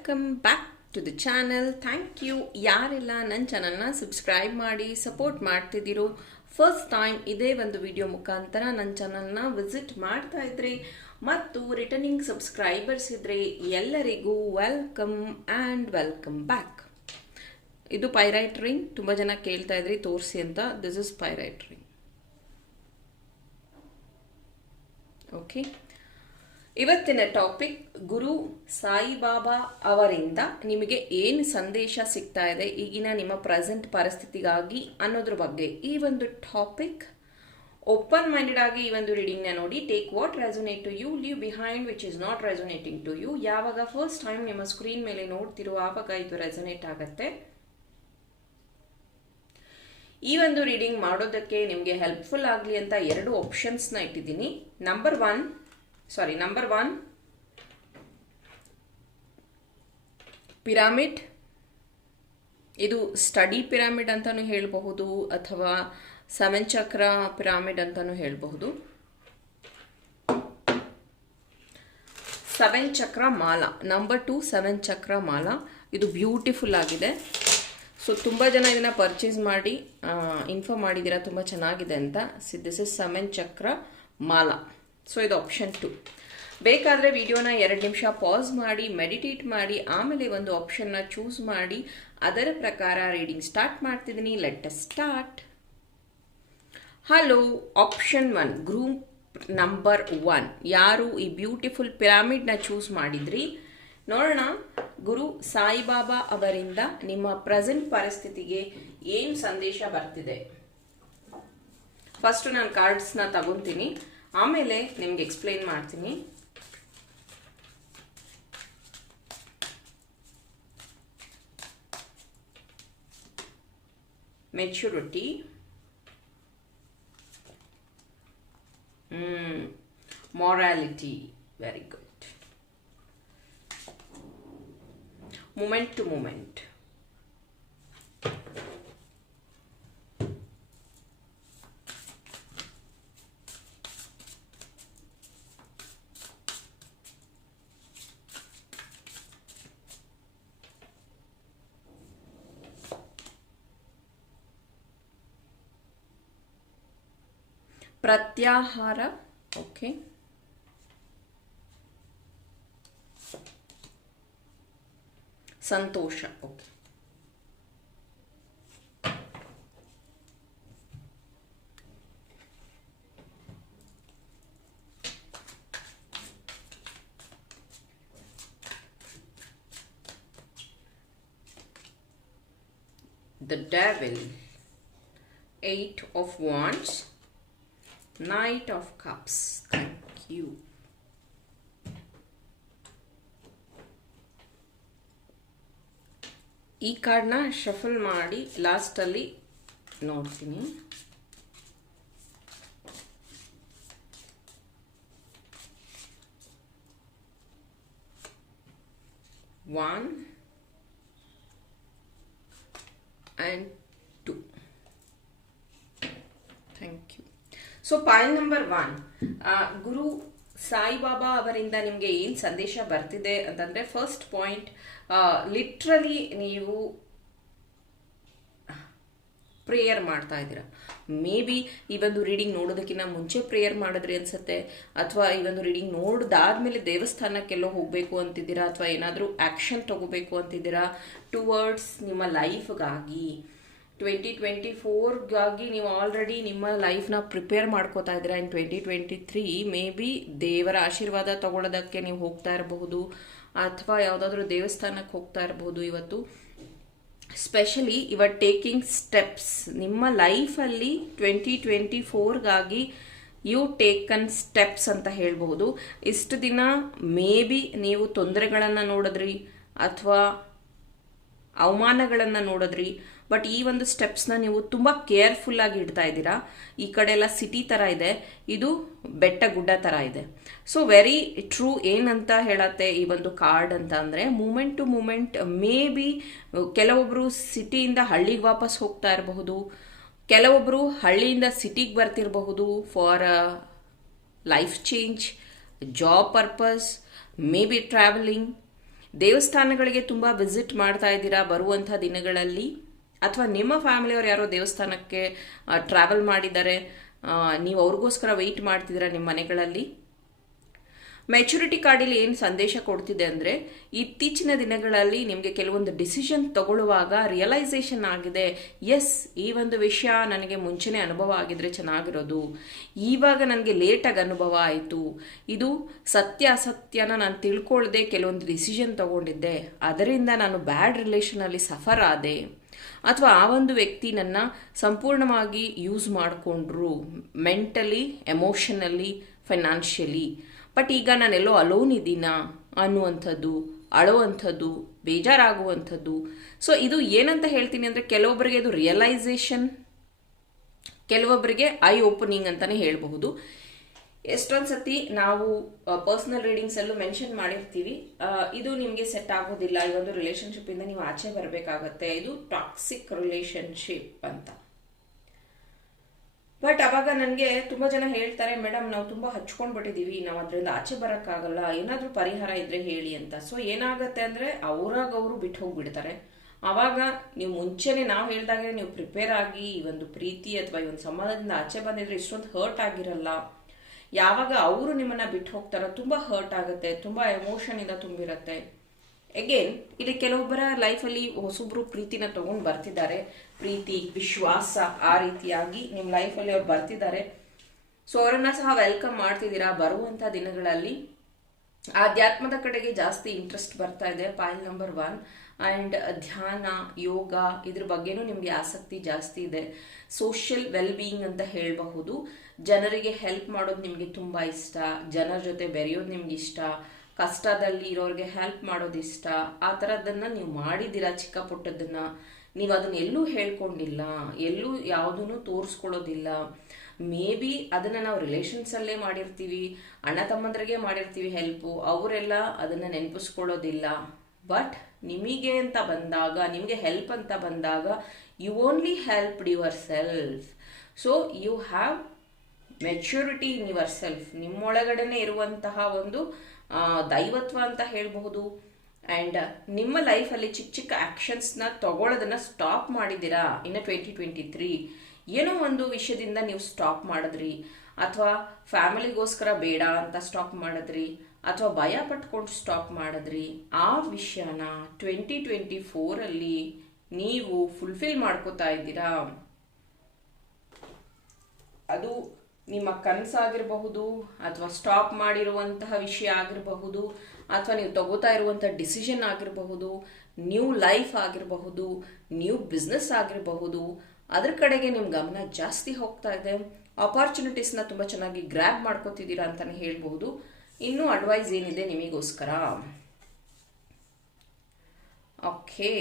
Welcome back to the channel thank you ಯಾರೆಲ್ಲ ನನ್ನ ಚಾನಲ್ನ ಸಬ್ಸ್ಕ್ರೈಬ್ ಮಾಡಿ ಸಪೋರ್ಟ್ ಮಾಡ್ತಿದ್ದೀರೋ ಫಸ್ಟ್ ಟೈಮ್ ಇದೇ ಒಂದು ವಿಡಿಯೋ ಮುಖಾಂತರ ನನ್ನ ಚಾನಲ್ನ ವಿಸಿಟ್ ಮಾಡ್ತಾ ಇದ್ರಿ. ಮತ್ತು ರಿಟರ್ನಿಂಗ್ ಸಬ್ಸ್ಕ್ರೈಬರ್ಸ್ ಇದ್ರೆ ಎಲ್ಲರಿಗೂ ವೆಲ್ಕಮ್ ಆ್ಯಂಡ್ ವೆಲ್ಕಮ್ ಬ್ಯಾಕ್ ಇದು ಪೈರೈಟ್ ರಿಂಗ್ ತುಂಬ ಜನ ಕೇಳ್ತಾ ಇದ್ರಿ, ತೋರಿಸಿ ಅಂತ. This is pyrite ring okay ಇವತ್ತಿನ ಟಾಪಿಕ್ ಗುರು ಸಾಯಿಬಾಬಾ ಅವರಿಂದ ನಿಮಗೆ ಏನು ಸಂದೇಶ ಸಿಗ್ತಾ ಇದೆ, ಈಗಿನ ನಿಮ್ಮ ಪ್ರೆಸೆಂಟ್ ಪರಿಸ್ಥಿತಿಗಾಗಿ ಅನ್ನೋದ್ರ ಬಗ್ಗೆ. ಈ ಒಂದು ಟಾಪಿಕ್ ಓಪನ್ ಮೈಂಡೆಡ್ ಆಗಿ ಈ ಒಂದು ರೀಡಿಂಗ್ನ ನೋಡಿ. Take what resonate to you leave behind which is not resonating to you ಯಾವಾಗ ಫಸ್ಟ್ ಟೈಮ್ ನಿಮ್ಮ ಸ್ಕ್ರೀನ್ ಮೇಲೆ ನೋಡ್ತಿರೋ ಆವಾಗ ಇದು ರೆಸೊನೇಟ್ ಆಗುತ್ತೆ. ಈ ಒಂದು ರೀಡಿಂಗ್ ಮಾಡೋದಕ್ಕೆ ನಿಮಗೆ ಹೆಲ್ಪ್ಫುಲ್ ಆಗಲಿ ಅಂತ ಎರಡು ಆಪ್ಷನ್ಸ್ನ ಇಟ್ಟಿದ್ದೀನಿ. Number one sorry number one pyramid ಇದು ಸ್ಟಡಿ ಪಿರಾಮಿಡ್ ಅಂತಲೂ ಹೇಳಬಹುದು ಅಥವಾ ಸೆವೆನ್ ಚಕ್ರ ಪಿರಾಮಿಡ್ ಅಂತಲೂ ಹೇಳಬಹುದು. ಸೆವೆನ್ ಚಕ್ರ ಮಾಲ ನಂಬರ್ ಟು ಸೆವೆನ್ ಚಕ್ರ ಮಾಲ ಇದು ಬ್ಯೂಟಿಫುಲ್ ಆಗಿದೆ. ಸೊ ತುಂಬ ಜನ ಇದನ್ನು ಪರ್ಚೇಸ್ ಮಾಡಿ ಇನ್ಫಾರ್ಮ್ ಮಾಡಿದ್ದೀರಾ? ತುಂಬ ಚೆನ್ನಾಗಿದೆ ಅಂತ. ಸಿ ದಿಸ್ ಇಸ್ ಸೆವೆನ್ ಚಕ್ರ ಮಾಲ ಸೊ ಇದು ಆಪ್ಷನ್ ಟು ಬೇಕಾದರೆ ವಿಡಿಯೋನ ಎರಡು ನಿಮಿಷ ಪಾಸ್ ಮಾಡಿ ಮೆಡಿಟೇಟ್ ಮಾಡಿ, ಆಮೇಲೆ ಒಂದು ಆಪ್ಷನ್ನ ಚೂಸ್ ಮಾಡಿ, ಅದರ ಪ್ರಕಾರ ರೀಡಿಂಗ್ ಸ್ಟಾರ್ಟ್ ಮಾಡ್ತಿದ್ದೀನಿ. Let start hello option one group number one ಯಾರು ಈ ಬ್ಯೂಟಿಫುಲ್ ಪಿರಾಮಿಡ್ನ ಚೂಸ್ ಮಾಡಿದ್ರಿ? ನೋಡೋಣ. ಗುರು ಸಾಯಿಬಾಬಾ ಅವರಿಂದ ನಿಮ್ಮ ಪ್ರೆಸೆಂಟ್ ಪರಿಸ್ಥಿತಿಗೆ ಏನು ಸಂದೇಶ ಬರ್ತಿದೆ? ಫಸ್ಟ್ ನಾನು ಕಾರ್ಡ್ಸ್ನ ತಗೊತೀನಿ. ಆಮೇಲೆ ನಿಮ್ಗೆ ಎಕ್ಸ್ಪ್ಲೈನ್ ಮಾಡ್ತೀನಿ. Maturity morality very good moment to moment. ಪ್ರತ್ಯಾಹಾರ okay Santhosh okay the devil eight of wands knight of cups. Thank you. ಈ ಕಾರ್ಡ್ನ ಶಫಲ್ ಮಾಡಿ ಲಾಸ್ಟಲ್ಲಿ ನೋಡ್ತೀನಿ. One and two thank you so point number one Guru Saibaba ಅವರಿಂದ ನಿಮಗೆ ಏನು ಸಂದೇಶ ಬರ್ತಿದೆ ಅಂತಂದರೆ ಫಸ್ಟ್ ಪಾಯಿಂಟ್ ಲಿಟ್ರಲಿ ನೀವು ಪ್ರೇಯರ್ ಮಾಡ್ತಾ ಇದ್ದೀರಾ. ಮೇ ಬಿ ಈ ಒಂದು ರೀಡಿಂಗ್ ನೋಡೋದಕ್ಕಿಂತ ಮುಂಚೆ ಪ್ರೇಯರ್ ಮಾಡಿದ್ರಿ ಅನ್ಸುತ್ತೆ, ಅಥವಾ ಈ ಒಂದು ರೀಡಿಂಗ್ ನೋಡಿದಾದ್ಮೇಲೆ ದೇವಸ್ಥಾನಕ್ಕೆಲ್ಲೋ ಹೋಗಬೇಕು ಅಂತಿದ್ದೀರಾ, ಅಥವಾ ಏನಾದರೂ ಆ್ಯಕ್ಷನ್ ತಗೋಬೇಕು ಅಂತಿದ್ದೀರಾ ಟುವರ್ಡ್ಸ್ ನಿಮ್ಮ ಲೈಫ್ಗಾಗಿ ಟ್ವೆಂಟಿ ಟ್ವೆಂಟಿ ಫೋರ್ಗಾಗಿ ನೀವು ಆಲ್ರೆಡಿ ನಿಮ್ಮ ಲೈಫ್ನ ಪ್ರಿಪೇರ್ ಮಾಡ್ಕೋತಾ ಇದ್ದೀರಾ. In twenty twenty three maybe ದೇವರ ಆಶೀರ್ವಾದ ತಗೊಳ್ಳೋದಕ್ಕೆ ನೀವು ಹೋಗ್ತಾ ಇರಬಹುದು. ಅಥವಾ ಯಾವುದಾದ್ರೂ ದೇವಸ್ಥಾನಕ್ಕೆ ಹೋಗ್ತಾ ಇರಬಹುದು ಇವತ್ತು. ಸ್ಪೆಷಲಿ ಇವರ್ ಟೇಕಿಂಗ್ ಸ್ಟೆಪ್ಸ್ ನಿಮ್ಮ ಲೈಫಲ್ಲಿ ಟ್ವೆಂಟಿ ಟ್ವೆಂಟಿ ಫೋರ್ಗಾಗಿ ಯು ಟೇಕನ್ ಸ್ಟೆಪ್ಸ್ ಅಂತ ಹೇಳ್ಬಹುದು. ಇಷ್ಟು ದಿನ ಮೇ ಬಿ ನೀವು ತೊಂದರೆಗಳನ್ನು ನೋಡಿದ್ರಿ. ಅಥವಾ ಅವಮಾನಗಳನ್ನು ನೋಡಿದ್ರಿ. ಬಟ್ ಈ ಒಂದು ಸ್ಟೆಪ್ಸ್ನ ನೀವು ತುಂಬ ಕೇರ್ಫುಲ್ಲಾಗಿ ಇಡ್ತಾ ಇದ್ದೀರಾ. ಈ ಕಡೆ ಎಲ್ಲ ಸಿಟಿ ಥರ ಇದೆ. ಇದು ಬೆಟ್ಟ ಗುಡ್ಡ ಥರ ಇದೆ. ಸೊ ವೆರಿ ಟ್ರೂ ಏನಂತ ಹೇಳತ್ತೆ ಈ ಒಂದು ಕಾರ್ಡ್ ಅಂತ ಅಂದರೆ moment to moment maybe ಕೆಲವೊಬ್ಬರು ಸಿಟಿಯಿಂದ ಹಳ್ಳಿಗೆ ವಾಪಸ್ ಹೋಗ್ತಾ ಇರಬಹುದು. ಕೆಲವೊಬ್ಬರು ಹಳ್ಳಿಯಿಂದ ಸಿಟಿಗೆ ಬರ್ತಿರಬಹುದು for life change job purpose maybe travelling ದೇವಸ್ಥಾನಗಳಿಗೆ ತುಂಬ ವಿಸಿಟ್ ಮಾಡ್ತಾ ಇದ್ದೀರಾ ಬರುವಂಥ ದಿನಗಳಲ್ಲಿ. ಅಥವಾ ನಿಮ್ಮ ಫ್ಯಾಮಿಲಿಯವರು ಯಾರೋ ದೇವಸ್ಥಾನಕ್ಕೆ ಟ್ರಾವೆಲ್ ಮಾಡಿದ್ದಾರೆ ನೀವು ಅವ್ರಿಗೋಸ್ಕರ ವೆಯ್ಟ್ ಮಾಡ್ತಿದ್ದೀರಾ ನಿಮ್ಮ ಮನೆಗಳಲ್ಲಿ? ಮೆಚುರಿಟಿ ಕಾರ್ಡಲ್ಲಿ ಏನು ಸಂದೇಶ ಕೊಡ್ತಿದೆ ಅಂದರೆ, ಇತ್ತೀಚಿನ ದಿನಗಳಲ್ಲಿ ನಿಮಗೆ ಕೆಲವೊಂದು ಡಿಸಿಷನ್ ತಗೊಳ್ಳುವಾಗ ರಿಯಲೈಸೇಷನ್ ಆಗಿದೆ. ಎಸ್ ಈ ಒಂದು ವಿಷಯ ನನಗೆ ಮುಂಚೆನೇ ಅನುಭವ ಆಗಿದ್ರೆ ಚೆನ್ನಾಗಿರೋದು. ಈವಾಗ ನನಗೆ ಲೇಟಾಗಿ ಅನುಭವ ಆಯಿತು. ಇದು ಸತ್ಯ ಅಸತ್ಯನ ನಾನು ತಿಳ್ಕೊಳ್ಳದೆ ಕೆಲವೊಂದು ಡಿಸಿಷನ್ ತಗೊಂಡಿದ್ದೆ. ಅದರಿಂದ ನಾನು ಬ್ಯಾಡ್ ರಿಲೇಷನಲ್ಲಿ ಸಫರ್ ಆದೆ. ಅಥವಾ ಆ ಒಂದು ವ್ಯಕ್ತಿ ನನ್ನ ಸಂಪೂರ್ಣವಾಗಿ ಯೂಸ್ ಮಾಡಿಕೊಂಡ್ರು ಮೆಂಟಲಿ, ಎಮೋಷನಲಿ, ಫೈನಾನ್ಷಿಯಲಿ. ಬಟ್ ಈಗ ನಾನೆಲ್ಲೋ ಅಲೋನ್ ಇದ್ದೀನಾ ಅನ್ನುವಂಥದ್ದು, ಅಳುವಂಥದ್ದು, ಬೇಜಾರಾಗುವಂಥದ್ದು. ಸೊ ಇದು ಏನಂತ ಹೇಳ್ತೀನಿ ಅಂದರೆ ಕೆಲವೊಬ್ಬರಿಗೆ ಇದು ರಿಯಲೈಸೇಷನ್ ಕೆಲವೊಬ್ಬರಿಗೆ ಐ ಓಪನಿಂಗ್ ಅಂತಲೇ ಹೇಳಬಹುದು. ಎಷ್ಟೊಂದು ಸತಿ ನಾವು ಪರ್ಸನಲ್ ರೀಡಿಂಗ್ಸ್ ಅಲ್ಲೂ ಮೆನ್ಷನ್ ಮಾಡಿರ್ತೀವಿ. ಇದು ನಿಮಗೆ ಸೆಟ್ ಆಗೋದಿಲ್ಲ. ಈ ಒಂದು ರಿಲೇಶನ್ಶಿಪ್ ಇಂದ ನೀವು ಆಚೆ ಬರಬೇಕಾಗತ್ತೆ. ಇದು ಟಾಕ್ಸಿಕ್ ರಿಲೇಶನ್ಶಿಪ್ ಅಂತ. ಬಟ್ ಅವಾಗ ನನಗೆ ತುಂಬ ಜನ ಹೇಳ್ತಾರೆ ಮೇಡಮ್ ನಾವು ತುಂಬ ಹಚ್ಕೊಂಡ್ಬಿಟ್ಟಿದೀವಿ. ನಾವು ಅದರಿಂದ ಆಚೆ ಬರೋಕ್ಕಾಗಲ್ಲ. ಏನಾದರೂ ಪರಿಹಾರ ಇದ್ರೆ ಹೇಳಿ ಅಂತ. ಸೊ ಏನಾಗುತ್ತೆ ಅಂದರೆ ಅವರಾಗ ಅವರು ಬಿಟ್ಟು ಹೋಗ್ಬಿಡ್ತಾರೆ. ಅವಾಗ ನೀವು ಮುಂಚೆನೆ ನಾವು ಹೇಳ್ದಾಗೆ ನೀವು ಪ್ರಿಪೇರ್ ಆಗಿ ಈ ಒಂದು ಪ್ರೀತಿ ಅಥವಾ ಈ ಒಂದು ಸಂಬಂಧದಿಂದ ಆಚೆ ಬಂದಿದ್ರೆ ಇಷ್ಟೊಂದು ಹರ್ಟ್ ಆಗಿರಲ್ಲ. ಯಾವಾಗ ಅವರು ನಿಮ್ಮನ್ನ ಬಿಟ್ಟು ಹೋಗ್ತಾರೋ ತುಂಬಾ ಹರ್ಟ್ ಆಗುತ್ತೆ, ತುಂಬಾ ಎಮೋಷನ್ ಇಂದ ತುಂಬಿರುತ್ತೆ. ಅಗೇನ್ ಇಲ್ಲಿ ಕೆಲವೊಬ್ಬರ ಲೈಫಲ್ಲಿ ಹೊಸೊಬ್ರು ಪ್ರೀತಿನ ತಗೊಂಡು ಬರ್ತಿದ್ದಾರೆ. ಪ್ರೀತಿ, ವಿಶ್ವಾಸ ಆ ರೀತಿಯಾಗಿ ನಿಮ್ಮ ಲೈಫಲ್ಲಿ ಅವ್ರು ಬರ್ತಿದ್ದಾರೆ. ಸೊ ಅವರನ್ನ ಸಹ ವೆಲ್ಕಮ್ ಮಾಡ್ತಿದ್ದೀರಾ? ಬರುವಂಥ ದಿನಗಳಲ್ಲಿ ಆಧ್ಯಾತ್ಮದ ಕಡೆಗೆ ಜಾಸ್ತಿ ಇಂಟ್ರೆಸ್ಟ್ ಬರ್ತಾ ಇದೆ. ಪಾಯಿಲ್ ನಂಬರ್ ಒನ್ ಆ್ಯಂಡ್ ಧ್ಯಾನ, ಯೋಗ ಇದ್ರ ಬಗ್ಗೆನೂ ನಿಮಗೆ ಆಸಕ್ತಿ ಜಾಸ್ತಿ ಇದೆ. ಸೋಷಿಯಲ್ ವೆಲ್ ಬೀಯಿಂಗ್ ಅಂತ ಹೇಳಬಹುದು. ಜನರಿಗೆ ಹೆಲ್ಪ್ ಮಾಡೋದು ನಿಮಗೆ ತುಂಬ ಇಷ್ಟ. ಜನರ ಜೊತೆ ಬೆರೆಯೋದು ನಿಮ್ಗೆ ಇಷ್ಟ. ಕಷ್ಟದಲ್ಲಿ ಇರೋರಿಗೆ ಹೆಲ್ಪ್ ಮಾಡೋದು ಇಷ್ಟ. ಆ ಥರದ್ದನ್ನು ನೀವು ಮಾಡಿದ್ದೀರಾ ಚಿಕ್ಕ ಪುಟ್ಟದನ್ನು? ನೀವು ಅದನ್ನ ಎಲ್ಲೂ ಹೇಳ್ಕೊಂಡಿಲ್ಲ. ಎಲ್ಲೂ ಯಾವುದನ್ನು ತೋರಿಸ್ಕೊಳ್ಳೋದಿಲ್ಲ. ಮೇ ಬಿ ಅದನ್ನು ನಾವು ರಿಲೇಷನ್ಸಲ್ಲೇ ಮಾಡಿರ್ತೀವಿ, ಅಣ್ಣ ತಮ್ಮಂದ್ರಿಗೆ ಮಾಡಿರ್ತೀವಿ ಹೆಲ್ಪು ಅವರೆಲ್ಲ ಅದನ್ನು ನೆನಪಿಸ್ಕೊಳ್ಳೋದಿಲ್ಲ. ಬಟ್ ನಿಮಗೆ ಅಂತ ಬಂದಾಗ, ನಿಮಗೆ ಹೆಲ್ಪ್ ಅಂತ ಬಂದಾಗ you only help yourself so you have maturity in yourself ನಿಮ್ಮೊಳಗಡೆನೆ ಇರುವಂತಹ ಒಂದು ದೈವತ್ವ ಅಂತ ಹೇಳಬಹುದು. ಆ್ಯಂಡ್ ನಿಮ್ಮ ಲೈಫಲ್ಲಿ ಚಿಕ್ಕ ಚಿಕ್ಕ ಆ್ಯಕ್ಷನ್ಸ್ನ ತಗೊಳ್ಳೋದನ್ನು ಸ್ಟಾಪ್ ಮಾಡಿದ್ದೀರಾ ಇನ್ನು ಟ್ವೆಂಟಿ ಟ್ವೆಂಟಿ ತ್ರೀ ಏನೋ ಒಂದು ವಿಷಯದಿಂದ ನೀವು ಸ್ಟಾಪ್ ಮಾಡಿದ್ರಿ. ಅಥವಾ ಫ್ಯಾಮಿಲಿಗೋಸ್ಕರ ಬೇಡ ಅಂತ ಸ್ಟಾಪ್ ಮಾಡಿದ್ರಿ. ಅಥವಾ ಭಯ ಪಟ್ಕೊಂಡು ಸ್ಟಾಪ್ ಮಾಡಿದ್ರಿ, ಆ ವಿಷಯನ ಟ್ವೆಂಟಿ ಟ್ವೆಂಟಿ ಫೋರಲ್ಲಿ ನೀವು ಫುಲ್ಫಿಲ್ ಮಾಡ್ಕೋತಾ ಇದ್ದೀರಾ? ಅದು ನಿಮ್ಮ ಕನಸಾಗಿರಬಹುದು, ಅಥವಾ ಸ್ಟಾಪ್ ಮಾಡಿರುವಂತಹ ವಿಷಯ ಆಗಿರಬಹುದು, ಅಥವಾ ನೀವು ತಗೋತಾ ಇರುವಂಥ ಡಿಸಿಷನ್ ಆಗಿರಬಹುದು ನ್ಯೂ ಲೈಫ್ ಆಗಿರಬಹುದು ನ್ಯೂ ಬಿಸ್ನೆಸ್ ಆಗಿರಬಹುದು, ಅದ್ರ ಕಡೆಗೆ ನಿಮ್ಮ ಗಮನ ಜಾಸ್ತಿ ಹೋಗ್ತಾ ಇದೆ. ಆಪರ್ಚುನಿಟೀಸ್ನ ತುಂಬ ಚೆನ್ನಾಗಿ ಗ್ರ್ಯಾಬ್ ಮಾಡ್ಕೋತಿದ್ದೀರಾ ಅಂತಲೇ ಹೇಳ್ಬಹುದು. ಇನ್ನೂ ಅಡ್ವೈಸ್ ಏನಿದೆ ನಿಮಗೋಸ್ಕರ? Okay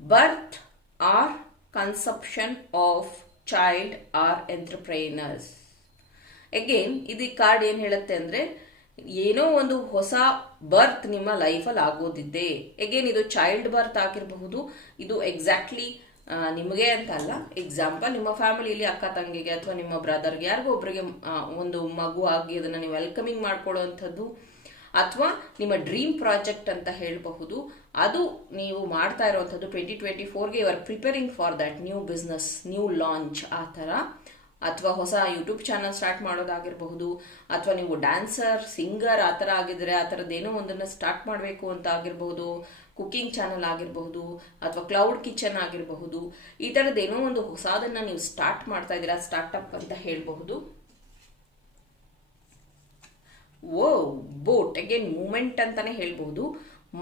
birth or conception of child or entrepreneurs again ಇದು ಕಾರ್ಡ್ ಏನು ಹೇಳುತ್ತೆ ಅಂದರೆ, ಏನೋ ಒಂದು ಹೊಸ ಬರ್ತ್ ನಿಮ್ಮ ಲೈಫಲ್ಲಿ ಆಗೋದಿದೆ. ಅಗೇನ್ ಇದು ಚೈಲ್ಡ್ ಬರ್ತ್ ಆಗಿರಬಹುದು. ಇದು ಎಕ್ಸಾಕ್ಟ್ಲಿ ನಿಮಗೆ ಅಂತ ಅಲ್ಲ. ಎಕ್ಸಾಂಪಲ್ ನಿಮ್ಮ ಫ್ಯಾಮಿಲಿಯಲ್ಲಿ ಅಕ್ಕ ತಂಗಿಗೆ ಅಥವಾ ನಿಮ್ಮ ಬ್ರದರ್ಗೆ ಯಾರಿಗೂ ಒಬ್ಬರಿಗೆ ಒಂದು ಮಗು ಆಗಿ ಅದನ್ನು ನೀವು ವೆಲ್ಕಮಿಂಗ್ ಮಾಡ್ಕೊಡುವಂಥದ್ದು ಅಥವಾ ನಿಮ್ಮ ಡ್ರೀಮ್ ಪ್ರಾಜೆಕ್ಟ್ ಅಂತ ಹೇಳಬಹುದು. ಅದು ನೀವು ಮಾಡ್ತಾ ಇರುವಂಥದ್ದು twenty twenty ಫೋರ್ಗೆ you are preparing for that new business new launch ಆ ಥರ. ಅಥವಾ ಹೊಸ ಯೂಟ್ಯೂಬ್ ಚಾನಲ್ ಸ್ಟಾರ್ಟ್ ಮಾಡೋದಾಗಿರಬಹುದು, ಅಥವಾ ನೀವು ಡ್ಯಾನ್ಸರ್ ಸಿಂಗರ್ ಆ ಥರ ಆಗಿದ್ರೆ ಆ ಥರದ್ದೇನೋ ಒಂದನ್ನು ಸ್ಟಾರ್ಟ್ ಮಾಡಬೇಕು ಅಂತ ಆಗಿರಬಹುದು ಕುಕ್ಕಿಂಗ್ ಚಾನಲ್ ಆಗಿರಬಹುದು, ಅಥವಾ ಕ್ಲೌಡ್ ಕಿಚನ್ ಆಗಿರಬಹುದು, ಈ ಥರದ್ದೇನೋ ಒಂದು ಹೊಸದನ್ನ ನೀವು ಸ್ಟಾರ್ಟ್ ಮಾಡ್ತಾ ಇದ್ದೀರಾ ಸ್ಟಾರ್ಟಪ್ ಅಂತ ಹೇಳಬಹುದು. ಓ ಬೋಟ್ ಅಗೇನ್ ಮೂಮೆಂಟ್ ಅಂತಾನೆ ಹೇಳ್ಬಹುದು.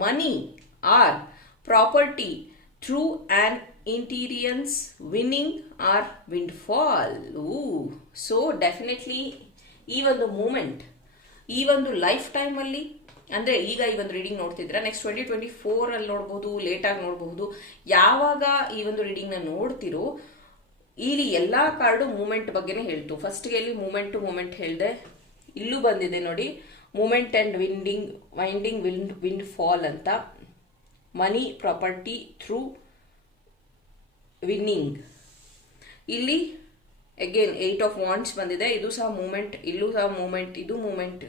Money or property through an inheritance winning or windfall So definitely ಈ ಒಂದು ಮೂಮೆಂಟ್ ಈ ಒಂದು ಲೈಫ್ ಟೈಮಲ್ಲಿ ಅಂದರೆ ಈಗ ಈ ಒಂದು ರೀಡಿಂಗ್ ನೋಡ್ತಿದ್ರೆ ನೆಕ್ಸ್ಟ್ ಟ್ವೆಂಟಿ ಟ್ವೆಂಟಿ ಫೋರಲ್ಲಿ ನೋಡ್ಬೋದು ಲೇಟಾಗಿ ನೋಡಬಹುದು ಯಾವಾಗ ಈ ಒಂದು ರೀಡಿಂಗ್ನ ನೋಡ್ತಿರೋ, ಇಲ್ಲಿ ಎಲ್ಲ ಕಾರ್ಡು ಮೂಮೆಂಟ್ ಬಗ್ಗೆನೇ ಹೇಳ್ತು. ಫಸ್ಟ್ಗೆ ಇಲ್ಲಿ ಮೂಮೆಂಟ್ ಟು ಮೂಮೆಂಟ್ ಹೇಳಿದೆ? ಇಲ್ಲೂ ಬಂದಿದೆ ನೋಡಿ. Moment and winding winding wind windfall ಅಂತ. ಮನಿ ಪ್ರಾಪರ್ಟಿ ಥ್ರೂ ವಿನ್ನಿಂಗ್ ಇಲ್ಲಿ ಅಗೇನ್ ಏಟ್ ಆಫ್ ವಾಂಡ್ಸ್ ಬಂದಿದೆ. ಇದು ಸಹ ಮೂಮೆಂಟ್ ಇಲ್ಲೂ ಸಹ ಮೂಮೆಂಟ್ ಇದು ಮೂಮೆಂಟ್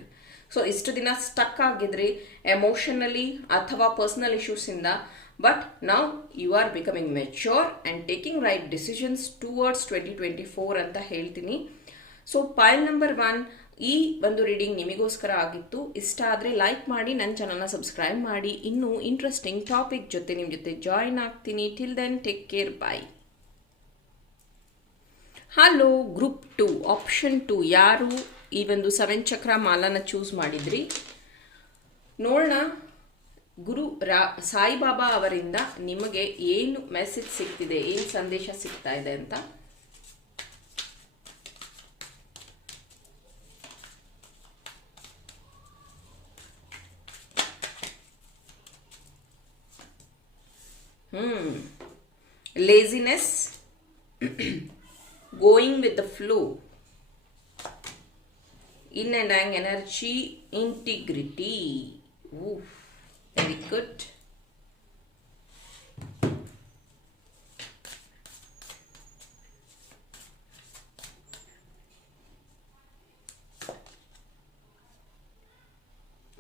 ಸೊ ಇಷ್ಟು ದಿನ ಸ್ಟಕ್ ಆಗಿದ್ರಿ ಎಮೋಷನಲಿ ಅಥವಾ ಪರ್ಸನಲ್ ಇಶ್ಯೂಸಿಂದ ಬಟ್ ನಾವು you are becoming mature and taking right decisions towards twenty twenty four ಅಂತ ಹೇಳ್ತೀನಿ. ಸೊ ಪೈಲ್ ನಂಬರ್ ಒನ್ ಈ ಒಂದು ರೀಡಿಂಗ್ ನಿಮಗೋಸ್ಕರ ಆಗಿತ್ತು. ಇಷ್ಟ ಆದರೆ ಲೈಕ್ ಮಾಡಿ ನನ್ನ ಚಾನಲ್ನ ಸಬ್ಸ್ಕ್ರೈಬ್ ಮಾಡಿ. ಇನ್ನೂ ಇಂಟ್ರೆಸ್ಟಿಂಗ್ ಟಾಪಿಕ್ ಜೊತೆ ನಿಮ್ಮ ಜೊತೆ ಜಾಯಿನ್ ಆಗ್ತೀನಿ. Till then take care bye hello group two option two ಯಾರು ಈ ಒಂದು ಸೆವೆನ್ ಚಕ್ರ ಮಾಲನ ಚೂಸ್ ಮಾಡಿದ್ರಿ? ನೋಡೋಣ. ಗುರು ರಾ, ಸಾಯಿಬಾಬಾ ಅವರಿಂದ ನಿಮಗೆ ಏನು ಮೆಸೇಜ್ ಸಿಗ್ತಿದೆ, ಏನು ಸಂದೇಶ ಸಿಗ್ತಾ ಇದೆ ಅಂತ. Hmm. Laziness. going with the flow. In and out energy. Integrity. Oof. very good.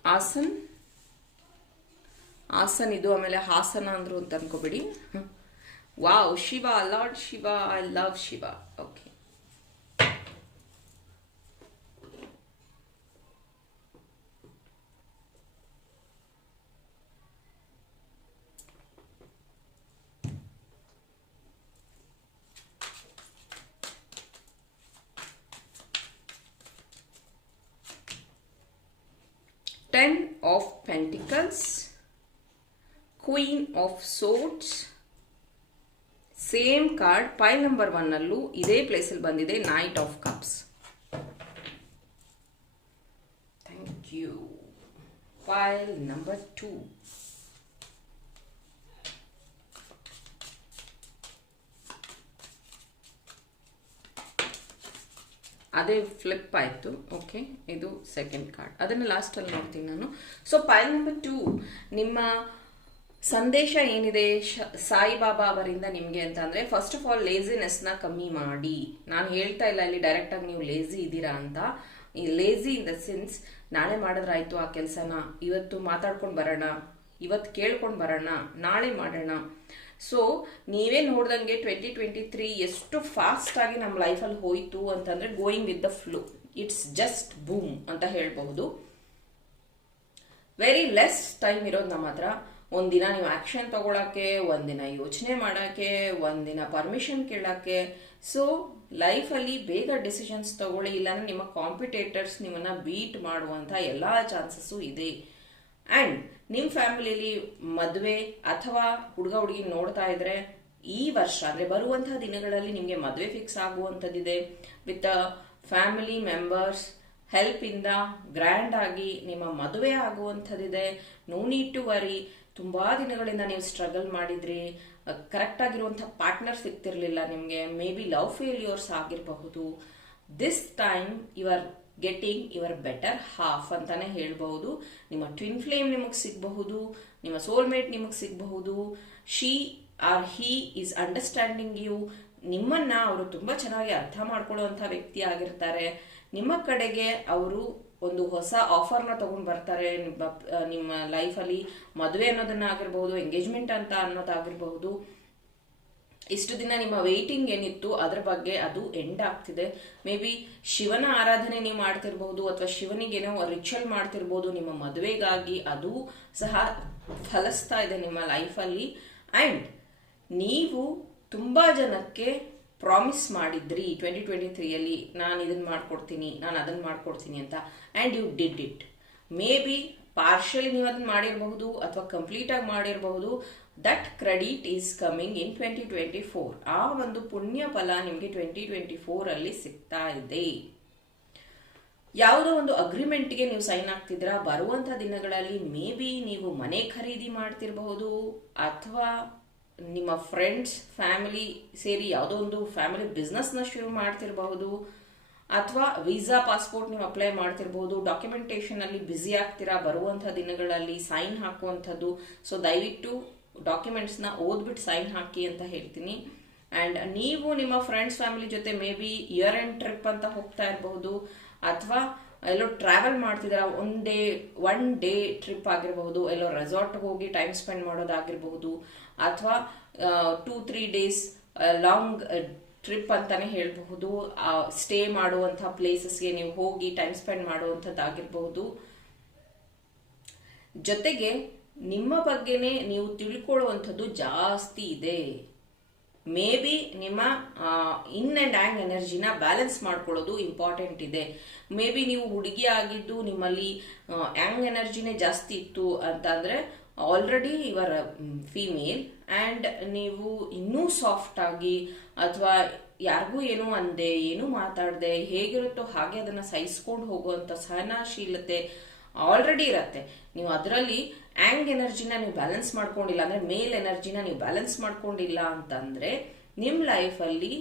Awesome. Hassan ಇದು, ಆಮೇಲೆ ಹಾಸನ ಅಂದ್ರು ಅಂತ ಅನ್ಕೋಬೇಡಿ. Wow, Shiva, lord Shiva, I love Shiva. Okay. Ten of pentacles queen of swords same card pile number ಒನ್ನಲ್ಲೂ ಇದೇ ಪ್ಲೇಸಲ್ಲಿ ಬಂದಿದೆ. Knight of cups thank you pile number two ಅದೇ flip ಆಯಿತು. Okay ಇದು ಸೆಕೆಂಡ್ ಕಾರ್ಡ್ ಅದನ್ನು ಲಾಸ್ಟಲ್ಲಿ ನೋಡ್ತೀನಿ ನಾನು. ಸೊ ಪೈಲ್ ನಂಬರ್ ಟೂ ನಿಮ್ಮ ಸಂದೇಶ ಏನಿದೆ? ಸಾಯಿಬಾಬಾ ಅವರಿಂದ ನಿಮಗೆ ಅಂತ ಅಂದರೆ ಫಸ್ಟ್ ಆಫ್ ಆಲ್ ಲೇಸಿನೆಸ್ನ ಕಮ್ಮಿ ಮಾಡಿ. ನಾನು ಹೇಳ್ತಾ ಇಲ್ಲ ಇಲ್ಲಿ ಡೈರೆಕ್ಟಾಗಿ ನೀವು ಲೇಸಿ ಇದ್ದೀರಾ ಅಂತ. ಈ ಲೇಸಿ ಇನ್ ದ ಸೆನ್ಸ್ ನಾಳೆ ಮಾಡಿದ್ರಾಯ್ತು ಆ ಕೆಲಸನ. ಇವತ್ತು ಮಾತಾಡ್ಕೊಂಡು ಬರೋಣ. ಇವತ್ತು ಕೇಳ್ಕೊಂಡು ಬರೋಣ. ನಾಳೆ ಮಾಡೋಣ. ಸೊ ನೀವೇ ನೋಡ್ದಂಗೆ ಟ್ವೆಂಟಿ ಟ್ವೆಂಟಿ ತ್ರೀ ಎಷ್ಟು ಫಾಸ್ಟ್ ಆಗಿ ನಮ್ಮ ಲೈಫಲ್ಲಿ ಹೋಯಿತು ಅಂತಂದರೆ going with the flow it's just boom ಅಂತ ಹೇಳ್ಬಹುದು. ವೆರಿ ಲೆಸ್ ಟೈಮ್ ಇರೋದು ನಮ್ಮ ಹತ್ರ ಒಂದಿನ ನೀವು ಆ್ಯಕ್ಷನ್ ತಗೊಳಕ್ಕೆ, ಒಂದಿನ ಯೋಚನೆ ಮಾಡೋಕ್ಕೆ, ಒಂದಿನ ಪರ್ಮಿಷನ್ ಕೇಳೋಕ್ಕೆ. ಸೊ ಲೈಫಲ್ಲಿ ಬೇಗ ಡಿಸಿಷನ್ಸ್ ತಗೊಳ್ಳಿ, ಇಲ್ಲಾಂದ್ರೆ ನಿಮ್ಮ ಕಾಂಪಿಟೇಟರ್ಸ್ ನಿಮ್ಮನ್ನು ಬೀಟ್ ಮಾಡುವಂಥ ಎಲ್ಲ ಚಾನ್ಸಸ್ಸು ಇದೆ. ಆ್ಯಂಡ್ ನಿಮ್ಮ ಫ್ಯಾಮಿಲಿಯಲ್ಲಿ ಮದುವೆ ಅಥವಾ ಹುಡುಗ, ಹುಡುಗಿ ನೋಡ್ತಾ ಇದ್ರೆ, ಈ ವರ್ಷ ಅಂದರೆ ಬರುವಂತಹ ದಿನಗಳಲ್ಲಿ ನಿಮಗೆ ಮದುವೆ ಫಿಕ್ಸ್ ಆಗುವಂಥದ್ದಿದೆ. ವಿತ್ ಫ್ಯಾಮಿಲಿ ಮೆಂಬರ್ಸ್ ಹೆಲ್ಪ್ ಇಂದ ಗ್ರ್ಯಾಂಡ್ ಆಗಿ ನಿಮ್ಮ ಮದುವೆ ಆಗುವಂಥದ್ದಿದೆ. ನೋ ನೀಡ್ ಟು ವರಿ ತುಂಬಾ ದಿನಗಳಿಂದ ನೀವು ಸ್ಟ್ರಗಲ್ ಮಾಡಿದ್ರಿ. ಕರೆಕ್ಟ್ ಆಗಿರುವಂಥ ಪಾರ್ಟ್ನರ್ ಸಿಗ್ತಿರ್ಲಿಲ್ಲ ನಿಮಗೆ. ಮೇ ಬಿ ಲವ್ ಫೇಲ್ಯೂರ್ಸ್ ಆಗಿರಬಹುದು. This time you are getting your better half ಅಂತಾನೆ ಹೇಳ್ಬಹುದು. ನಿಮ್ಮ ಟ್ವಿನ್ ಫ್ಲೇಮ್ ನಿಮಗೆ ಸಿಗಬಹುದು. ನಿಮ್ಮ ಸೋಲ್ಮೇಟ್ ನಿಮಗೆ ಸಿಗಬಹುದು. She or he is understanding you ನಿಮ್ಮನ್ನ ಅವರು ತುಂಬಾ ಚೆನ್ನಾಗಿ ಅರ್ಥ ಮಾಡ್ಕೊಳ್ಳುವಂಥ ವ್ಯಕ್ತಿ ಆಗಿರ್ತಾರೆ. ನಿಮ್ಮ ಕಡೆಗೆ ಅವರು ಒಂದು ಹೊಸ ಆಫರ್ನ ತಗೊಂಡು ಬರ್ತಾರೆ ನಿಮ್ಮ ಲೈಫಲ್ಲಿ ಮದುವೆ ಅನ್ನೋದನ್ನ ಆಗಿರ್ಬಹುದು ಎಂಗೇಜ್ಮೆಂಟ್ ಅಂತ ಅನ್ನೋದಾಗಿರ್ಬಹುದು ಇಷ್ಟು ದಿನ ನಿಮ್ಮ ವೇಟಿಂಗ್ ಏನಿತ್ತು, ಅದ್ರ ಬಗ್ಗೆ ಅದು ಎಂಡ್ ಆಗ್ತಿದೆ. ಮೇ ಬಿ ಶಿವನ ಆರಾಧನೆ ನೀವು ಮಾಡ್ತಿರ್ಬಹುದು ಅಥವಾ ಶಿವನಿಗೇನೋ ರಿಚುವಲ್ ಮಾಡ್ತಿರ್ಬೋದು, ನಿಮ್ಮ ಮದುವೆಗಾಗಿ ಅದು ಸಹ ಫಲಿಸ್ತಾ ಇದೆ ನಿಮ್ಮ ಲೈಫಲ್ಲಿ ಆ್ಯಂಡ್ ನೀವು ತುಂಬ ಜನಕ್ಕೆ ಪ್ರಾಮಿಸ್ ಮಾಡಿದ್ರಿ ಟ್ವೆಂಟಿ ಟ್ವೆಂಟಿ ತ್ರೀಯಲ್ಲಿ ನಾನು ಇದನ್ನು ಮಾಡಿಕೊಡ್ತೀನಿ, ನಾನು ಅದನ್ನು ಮಾಡ್ಕೊಡ್ತೀನಿ ಅಂತ and you did it maybe partially ನೀವು ಅದನ್ನು ಮಾಡಿರಬಹುದು ಅಥವಾ ಕಂಪ್ಲೀಟಾಗಿ ಮಾಡಿರಬಹುದು. That credit is coming in twenty twenty four ಆ ಒಂದು ಪುಣ್ಯ ಫಲ ನಿಮಗೆ ಟ್ವೆಂಟಿ ಟ್ವೆಂಟಿ ಫೋರಲ್ಲಿ ಸಿಗ್ತಾ ಇದೆ. ಯಾವುದೋ ಒಂದು ಅಗ್ರಿಮೆಂಟ್ಗೆ ನೀವು ಸೈನ್ ಆಗ್ತಿದ್ರ, ಬರುವಂಥ ದಿನಗಳಲ್ಲಿ ಮೇ ಬಿ ನೀವು ಮನೆ ಖರೀದಿ ಮಾಡ್ತಿರಬಹುದು, ಅಥವಾ ನಿಮ್ಮ ಫ್ರೆಂಡ್ಸ್ ಫ್ಯಾಮಿಲಿ ಸೇರಿ ಯಾವುದೋ ಒಂದು ಫ್ಯಾಮಿಲಿ ಬಿಸ್ನೆಸ್ನ ಶುರು ಮಾಡ್ತಿರಬಹುದು, ಅಥವಾ ವೀಸಾ ಪಾಸ್ಪೋರ್ಟ್ ನೀವು ಅಪ್ಲೈ ಮಾಡ್ತಿರ್ಬೋದು ಡಾಕ್ಯುಮೆಂಟೇಶನ್ ಅಲ್ಲಿ ಬ್ಯುಸಿ ಆಗ್ತೀರಾ ಬರುವಂಥ ದಿನಗಳಲ್ಲಿ ಸೈನ್ ಹಾಕುವಂಥದ್ದು. ಸೊ ದಯವಿಟ್ಟು ಡಾಕ್ಯುಮೆಂಟ್ಸ್ನ ಓದ್ಬಿಟ್ಟು ಸೈನ್ ಹಾಕಿ ಅಂತ ಹೇಳ್ತೀನಿ. ಆ್ಯಂಡ್ ನೀವು ನಿಮ್ಮ ಫ್ರೆಂಡ್ಸ್ ಫ್ಯಾಮಿಲಿ ಜೊತೆ maybe year end trip ಅಂತ ಹೋಗ್ತಾ ಇರಬಹುದು, ಅಥವಾ ಎಲ್ಲೋ ಟ್ರಾವೆಲ್ ಮಾಡ್ತಿದ್ದೀರಾ one day one day trip ಆಗಿರಬಹುದು, ಎಲ್ಲೋ ರೆಸಾರ್ಟ್ಗೆ ಹೋಗಿ ಟೈಮ್ ಸ್ಪೆಂಡ್ ಮಾಡೋದಾಗಿರಬಹುದು, ಅಥವಾ two three days long trip ಅಂತಾನೆ ಹೇಳಬಹುದು ಸ್ಟೇ ಮಾಡುವಂತಹ ಪ್ಲೇಸಸ್ಗೆ ನೀವು ಹೋಗಿ ಟೈಮ್ ಸ್ಪೆಂಡ್ ಮಾಡುವಂಥದ್ದಾಗಿರಬಹುದು. ಜೊತೆಗೆ, ನಿಮ್ಮ ಬಗ್ಗೆನೇ ನೀವು ತಿಳ್ಕೊಳ್ಳುವಂಥದ್ದು ಜಾಸ್ತಿ ಇದೆ. ಮೇ ಬಿ ನಿಮ್ಮ ಇನ್ ಆ್ಯಂಡ್ ಆ್ಯಂಗ್ ಎನರ್ಜಿನ ಬ್ಯಾಲೆನ್ಸ್ ಮಾಡ್ಕೊಳ್ಳೋದು ಇಂಪಾರ್ಟೆಂಟ್ ಇದೆ. ಮೇ ಬಿ ನೀವು ಹುಡುಗಿ ಆಗಿದ್ದು ನಿಮ್ಮಲ್ಲಿ ಆ್ಯಂಗ್ ಎನರ್ಜಿನೇ ಜಾಸ್ತಿ ಇತ್ತು ಅಂತಂದರೆ ಆಲ್ರೆಡಿ ಇವರ ಫೀಮೇಲ್ ಆ್ಯಂಡ್ ನೀವು ಇನ್ನೂ ಸಾಫ್ಟ್ ಆಗಿ ಅಥವಾ ಯಾರಿಗೂ ಏನೂ ಅಂದೆ, ಏನೂ ಮಾತಾಡದೆ ಹೇಗಿರುತ್ತೋ ಹಾಗೆ ಅದನ್ನು ಸಹಿಸ್ಕೊಂಡು ಹೋಗುವಂಥ ಸಹನಶೀಲತೆ ಆಲ್ರೆಡಿ ಇರತ್ತೆ. ನೀವು ಅದರಲ್ಲಿ ಆ್ಯಂಗ್ ಎನರ್ಜಿನ ನೀವು ಬ್ಯಾಲೆನ್ಸ್ ಮಾಡ್ಕೊಂಡಿಲ್ಲ ಅಂದರೆ ಮೇಲ್ ಎನರ್ಜಿನ ನೀವು ಬ್ಯಾಲೆನ್ಸ್ ಮಾಡ್ಕೊಂಡಿಲ್ಲ ಅಂತಂದರೆ ನಿಮ್ಮ ಲೈಫಲ್ಲಿ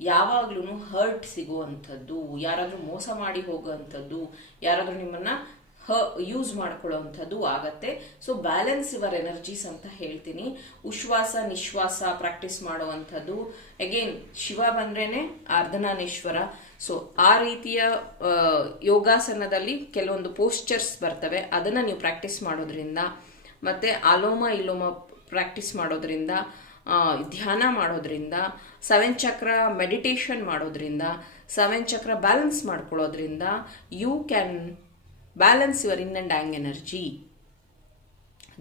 ಯಾವಾಗ್ಲೂ ಹರ್ಟ್ ಸಿಗುವಂಥದ್ದು, ಯಾರಾದರೂ ಮೋಸ ಮಾಡಿ ಹೋಗುವಂಥದ್ದು, ಯಾರಾದರೂ ನಿಮ್ಮನ್ನು ಹ, ಯೂಸ್ ಮಾಡ್ಕೊಳ್ಳೋವಂಥದ್ದು ಆಗತ್ತೆ. ಸೊ ಬ್ಯಾಲೆನ್ಸ್ ಯುವರ್ ಎನರ್ಜೀಸ್ ಅಂತ ಹೇಳ್ತೀನಿ. ಉಶ್ವಾಸ, ನಿಶ್ವಾಸ ಪ್ರಾಕ್ಟೀಸ್ ಮಾಡುವಂಥದ್ದು. ಅಗೇನ್ ಶಿವ ಬಂದ್ರೇನೆ ಅರ್ಧನಾನೇಶ್ವರ ಸೊ ಆ ರೀತಿಯ ಯೋಗಾಸನದಲ್ಲಿ ಕೆಲವೊಂದು ಪೋಸ್ಚರ್ಸ್ ಬರ್ತವೆ. ಅದನ್ನು ನೀವು ಪ್ರಾಕ್ಟೀಸ್ ಮಾಡೋದ್ರಿಂದ ಮತ್ತೆ ಅಲೋಮ ಇಲೋಮ ಪ್ರಾಕ್ಟೀಸ್ ಮಾಡೋದ್ರಿಂದ ಧ್ಯಾನ ಮಾಡೋದ್ರಿಂದ ಸೆವೆನ್ ಚಕ್ರ ಮೆಡಿಟೇಷನ್ ಮಾಡೋದ್ರಿಂದ ಸೆವೆನ್ ಚಕ್ರ ಬ್ಯಾಲೆನ್ಸ್ ಮಾಡ್ಕೊಳ್ಳೋದ್ರಿಂದ you can balance your yin and yang energy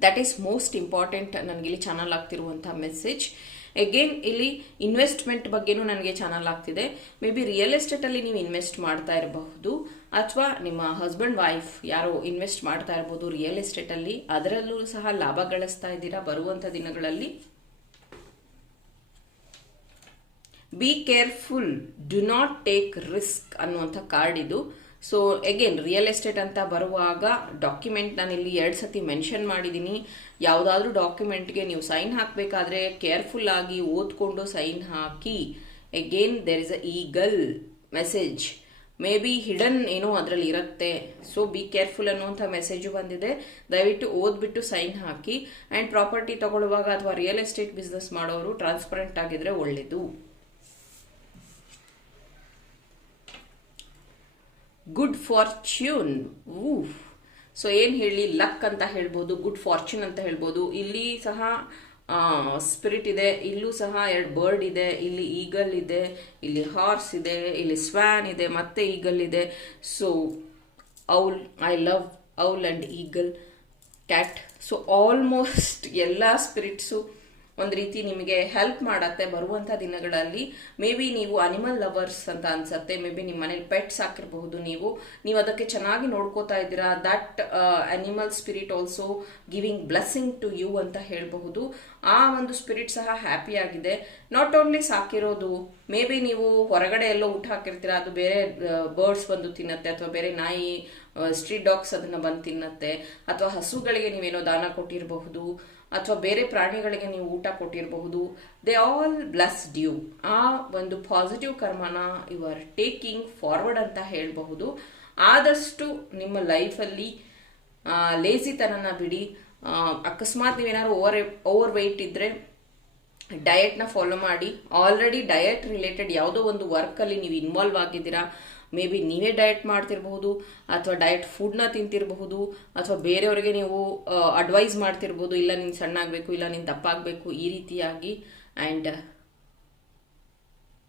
that is most important ನನಗೆ ಇಲ್ಲಿ ಚಾನಲ್ ಆಗ್ತಿರುವಂಥ ಮೆಸೇಜ್ ಅಗೇನ್ ಇಲ್ಲಿ ಇನ್ವೆಸ್ಟ್ಮೆಂಟ್ ಬಗ್ಗೆನೂ ನನಗೆ ಚಾನಲ್ ಆಗ್ತಿದೆ. ಮೇ ಬಿ ರಿಯಲ್ ಎಸ್ಟೇಟಲ್ಲಿ ನೀವು ಇನ್ವೆಸ್ಟ್ ಮಾಡ್ತಾ ಇರಬಹುದು, ಅಥವಾ ನಿಮ್ಮ ಹಸ್ಬೆಂಡ್ ವೈಫ್ ಯಾರೋ ಇನ್ವೆಸ್ಟ್ ಮಾಡ್ತಾ ಇರ್ಬೋದು ರಿಯಲ್ ಎಸ್ಟೇಟಲ್ಲಿ ಅದರಲ್ಲೂ ಸಹ ಲಾಭ ಗಳಿಸ್ತಾ ಇದ್ದೀರಾ ಬರುವಂಥ ದಿನಗಳಲ್ಲಿ? Be careful do not take risk ಅನ್ನುವಂಥ ಕಾರ್ಡ್ ಇದು. ಸೊ ಎಗೇನ್ ರಿಯಲ್ ಎಸ್ಟೇಟ್ ಅಂತ ಬರುವಾಗ ಡಾಕ್ಯುಮೆಂಟ್ ನಾನು ಇಲ್ಲಿ ಎರಡು ಸತಿ ಮೆನ್ಷನ್ ಮಾಡಿದ್ದೀನಿ ಯಾವುದಾದ್ರೂ ಡಾಕ್ಯುಮೆಂಟ್ಗೆ ನೀವು ಸೈನ್ ಹಾಕಬೇಕಾದ್ರೆ ಕೇರ್ಫುಲ್ ಆಗಿ ಓದ್ಕೊಂಡು sign hockey. Again there is a eagle message maybe hidden ಏನೋ ಅದರಲ್ಲಿ ಇರುತ್ತೆ. ಸೊ ಬಿ ಕೇರ್ಫುಲ್ ಅನ್ನುವಂಥ ಮೆಸೇಜು ಬಂದಿದೆ. ದಯವಿಟ್ಟು ಓದ್ಬಿಟ್ಟು ಸೈನ್ ಹಾಕಿ. ಆ್ಯಂಡ್ ಪ್ರಾಪರ್ಟಿ ತಗೊಳ್ಳುವಾಗ ಅಥವಾ ರಿಯಲ್ ಎಸ್ಟೇಟ್ ಬಿಸ್ನೆಸ್ ಮಾಡೋರು ಟ್ರಾನ್ಸ್ಪರೆಂಟ್ ಆಗಿದ್ರೆ ಒಳ್ಳೆಯದು ಗುಡ್ ಫಾರ್ಚ್ಯೂನ್ ಊಫ್ ಸೊ ಏನು ಹೇಳಿ? ಲಕ್ ಅಂತ ಹೇಳ್ಬೋದು ಗುಡ್ ಫಾರ್ಚ್ಯೂನ್ ಅಂತ ಹೇಳ್ಬೋದು. ಇಲ್ಲಿ ಸಹ ಸ್ಪಿರಿಟ್ ಇದೆ, ಇಲ್ಲೂ ಸಹ ಎರಡು ಬರ್ಡ್ ಇದೆ, ಇಲ್ಲಿ ಈಗಲ್ ಇದೆ, ಇಲ್ಲಿ ಹಾರ್ಸ್ ಇದೆ, ಇಲ್ಲಿ ಸ್ವ್ಯಾನ್ ಇದೆ, ಮತ್ತೆ ಈಗಲ್ ಇದೆ. So owl I love owl and eagle cat so almost ಎಲ್ಲ ಸ್ಪಿರಿಟ್ಸು ಒಂದು ರೀತಿ ನಿಮಗೆ ಹೆಲ್ಪ್ ಮಾಡತ್ತೆ ಬರುವಂಥ ದಿನಗಳಲ್ಲಿ. ಮೇ ಬಿ ನೀವು ಅನಿಮಲ್ ಲವರ್ಸ್ ಅಂತ ಅನ್ಸತ್ತೆ. ಮೇ ಬಿ ನಿಮ್ಮ ಮನೇಲಿ ಪೆಟ್ಸ್ ಹಾಕಿರಬಹುದು ನೀವು. ನೀವು ಅದಕ್ಕೆ ಚೆನ್ನಾಗಿ ನೋಡ್ಕೋತಾ ಇದ್ದೀರಾ. That animal spirit also giving blessing to you ಅಂತ ಹೇಳಬಹುದು. ಆ ಒಂದು ಸ್ಪಿರಿಟ್ ಸಹ ಹ್ಯಾಪಿ ಆಗಿದೆ. ನಾಟ್ ಓನ್ಲಿ ಸಾಕಿರೋದು ಮೇ ಬಿ ನೀವು ಹೊರಗಡೆ ಎಲ್ಲೋ ಊಟ ಹಾಕಿರ್ತೀರಾ. ಅದು ಬೇರೆ ಬರ್ಡ್ಸ್ ಬಂದು ತಿನ್ನತ್ತೆ ಅಥವಾ ಬೇರೆ ನಾಯಿ ಸ್ಟ್ರೀಟ್ ಡಾಗ್ಸ್ ಅದನ್ನ ಬಂದು ತಿನ್ನತ್ತೆ. ಅಥವಾ ಹಸುಗಳಿಗೆ ನೀವೇನೋ ದಾನ ಕೊಟ್ಟಿರಬಹುದು, ಅಥವಾ ಬೇರೆ ಪ್ರಾಣಿಗಳಿಗೆ ನೀವು ಊಟ ಕೊಟ್ಟಿರಬಹುದು ದೇ ಆಲ್ ಬ್ಲಸ್ ಡ್ಯೂ ಆ ಒಂದು ಪಾಸಿಟಿವ್ ಕರ್ಮನ ಯು ಆರ್ ಟೇಕಿಂಗ್ ಫಾರ್ವರ್ಡ್ ಅಂತ ಹೇಳಬಹುದು. ಆದಷ್ಟು ನಿಮ್ಮ ಲೈಫಲ್ಲಿ ಲೇಸಿತನನ ಬಿಡಿ. ಅಕಸ್ಮಾತ್ ನೀವೇನಾದ್ರು ಓವರ್ ಓವರ್ ವೆಯ್ಟ್ ಇದ್ದರೆ ಡಯಟ್ನ ಫಾಲೋ ಮಾಡಿ. ಆಲ್ರೆಡಿ ಡಯಟ್ ರಿಲೇಟೆಡ್ ಯಾವುದೋ ಒಂದು ವರ್ಕಲ್ಲಿ ನೀವು ಇನ್ವಾಲ್ವ್ ಆಗಿದ್ದೀರಾ. ಮೇ ಬಿ ನೀವೇ ಡಯಟ್ ಮಾಡ್ತಿರಬಹುದು ಅಥವಾ ಡಯಟ್ ಫುಡ್ನ ತಿಂತಿರಬಹುದು, ಅಥವಾ ಬೇರೆಯವರಿಗೆ ನೀವು ಅಡ್ವೈಸ್ ಮಾಡ್ತಿರ್ಬೋದು, ಇಲ್ಲ ನೀನು ಸಣ್ಣ ಆಗಬೇಕು ಇಲ್ಲ ನೀನು ದಪ್ಪಾಗಬೇಕು, ಈ ರೀತಿಯಾಗಿ ಆ್ಯಂಡ್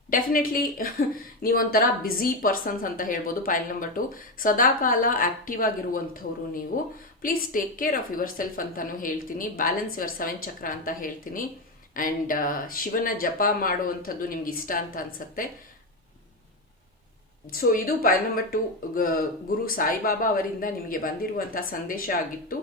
ಡೆಫಿನೆಟ್ಲಿ ನೀವೊಂಥರ ಬ್ಯುಸಿ ಪರ್ಸನ್ಸ್ ಅಂತ ಹೇಳ್ಬೋದು ಪಾಯಿಂಟ್ ನಂಬರ್ ಟು ಸದಾಕಾಲ ಆಕ್ಟಿವ್ ಆಗಿರುವಂಥವ್ರು ನೀವು. Please take care of yourself ಅಂತಾನು ಹೇಳ್ತೀನಿ. ಬ್ಯಾಲೆನ್ಸ್ ಯುವರ್ ಸೆವೆನ್ ಚಕ್ರ ಅಂತ ಹೇಳ್ತೀನಿ. ಆ್ಯಂಡ್ ಶಿವನ ಜಪ ಮಾಡುವಂಥದ್ದು ನಿಮ್ಗೆ ಇಷ್ಟ ಅಂತ ಅನ್ಸುತ್ತೆ. ಸೊ ಇದು point number two Guru Saibaba ಅವರಿಂದ ನಿಮಗೆ ಬಂದಿರುವಂತಹ ಸಂದೇಶ ಆಗಿತ್ತು.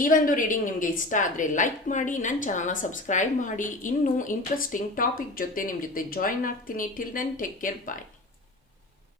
ಈ ಒಂದು ರೀಡಿಂಗ್ ನಿಮಗೆ ಇಷ್ಟ ಆದರೆ ಲೈಕ್ ಮಾಡಿ ನನ್ನ ಚಾನಲ್ನ ಸಬ್ಸ್ಕ್ರೈಬ್ ಮಾಡಿ. ಇನ್ನೂ ಇಂಟ್ರೆಸ್ಟಿಂಗ್ ಟಾಪಿಕ್ ಜೊತೆ ನಿಮ್ಮ ಜೊತೆ ಜಾಯಿನ್ ಆಗ್ತೀನಿ. Till then take care bye